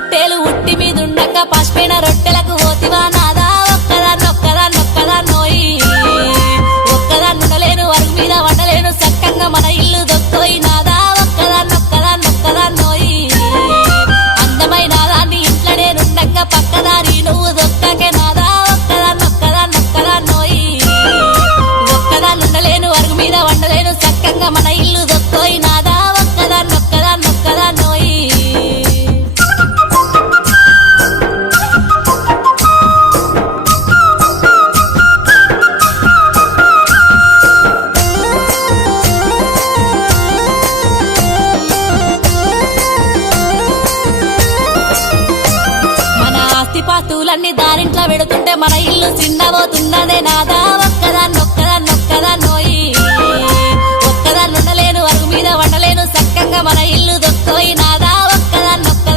రొట్టెలు ఉట్టి మీదుండక పసిపోయిన రొట్టెలకు పోతివా నాదా ఒక్కదాన్నోయి ఒక్కదాన్నుండలేను అరుగు మీద వండలేను సక్కంగా మన ఇల్లు దొక్కోయి నాదా ఒక్కదాన్నోయి అందమైన దాన్ని ఇంట్లో నేనుండగా పక్కదారి నువ్వు దొక్కకే నాదా ఒక్కదాన్నోయి ఒక్కదాన్నుండలేను అరుగు మీద వండలేను సక్కంగా మన ఇల్లు దొక్కోయి నాదా ఒక్కదాన్నోయి పాతులన్నీ దారింట్లో పెడుతుంటే మన ఇల్లు చిన్నబోతున్నదే నాదా ఒక్కదాన్నోయి ఒక్కదాన్నుండలేను అరుగు మీద వండలేను సక్కంగా మన ఇల్లు దొక్కోయి నాదా